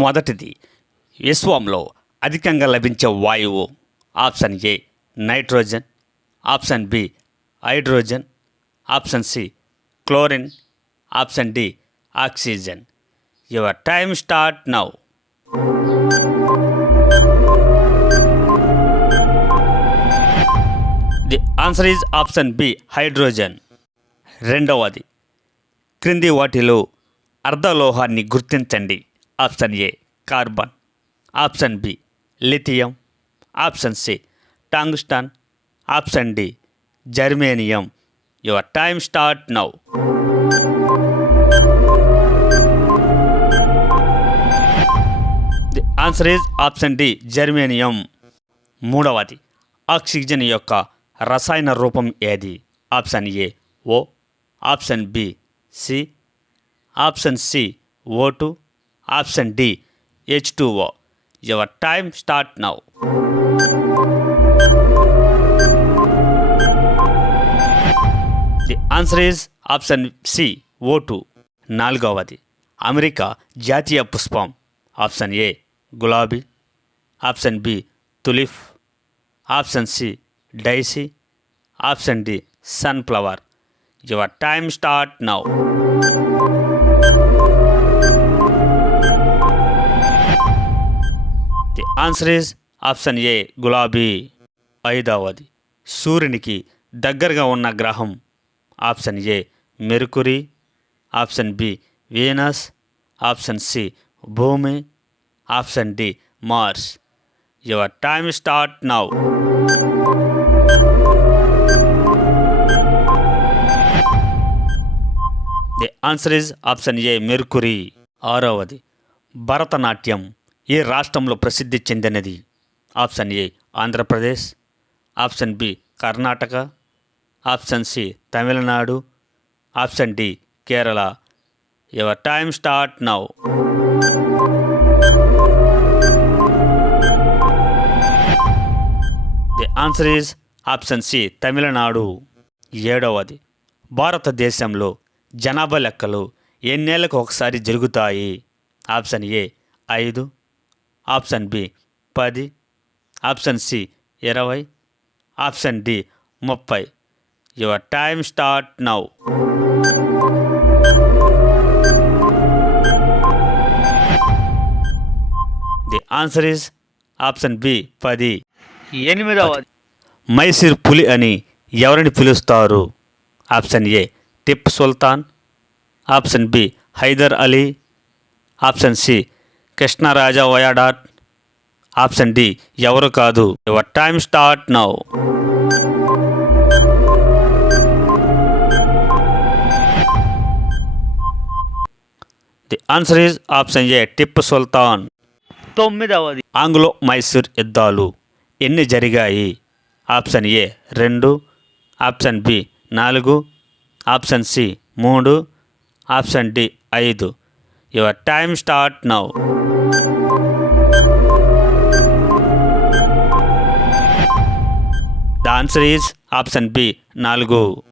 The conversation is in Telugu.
మొదటిది విశ్వంలో అధికంగా లభించే వాయువు option A nitrogen option B hydrogen option C chlorine option D oxygen. Your time start now. The answer is option B hydrogen. రెండవది క్రింది వాటిలో అర్ధలోహాన్ని గుర్తించండి. Option A carbon option B lithium option C tungsten option D germanium. Your time start now. The answer is option D germanium. మూడవది ఆక్సిజన్ యొక్క రసాయన రూపం ఏది? Option A O option B C option C O two option D H two O your time start now the answer is option C O two నాలుగవది అమెరికా జాతీయ పుష్పం ఆప్షన్ ఏ గులాబీ option B tulip option C daisy option D sunflower your time start now answer is option A గులాబీ. ఐదవది సూర్యునికి దగ్గరగా ఉన్న గ్రహం. Option A Mercury option B Venus option C భూమి. Option D Mars your time start now the answer is option A Mercury ఆరవది భరతనాట్యం. ఏ రాష్ట్రంలో ప్రసిద్ధి చెందినది? Option A Andhra Pradesh option B Karnataka option C Tamil Nadu option D Kerala. Your time start now. The answer is option C Tamil Nadu. ఏడవది. భారతదేశంలో జనాభా లెక్కలు ఎన్నేళ్ళకు ఒకసారి జరుగుతాయి? ఆప్షన్ ఏ ఐదు ఆప్షన్ బి పది ఆప్షన్ సి ఇరవై ఆప్షన్ డి ముప్పై. Your time start now. The answer is option B పది. ఎనిమిదవది. మైసూర్ పులి అని ఎవరిని పిలుస్తారు? Option A Tipu Sultan option B Hyder Ali option C Krishnaraja వయాడాట్ option D. ఎవరు కాదు. Your time start now. The answer is option A. Tipu Sultan. తొమ్మిదవది. Anglo Mysore యుద్ధాలు. ఎన్ని జరిగాయి? Option A. రెండు. Option B. నాలుగు. Option C. మూడు. Option D. ఐదు. Your time start now. The answer is option B నాలుగు.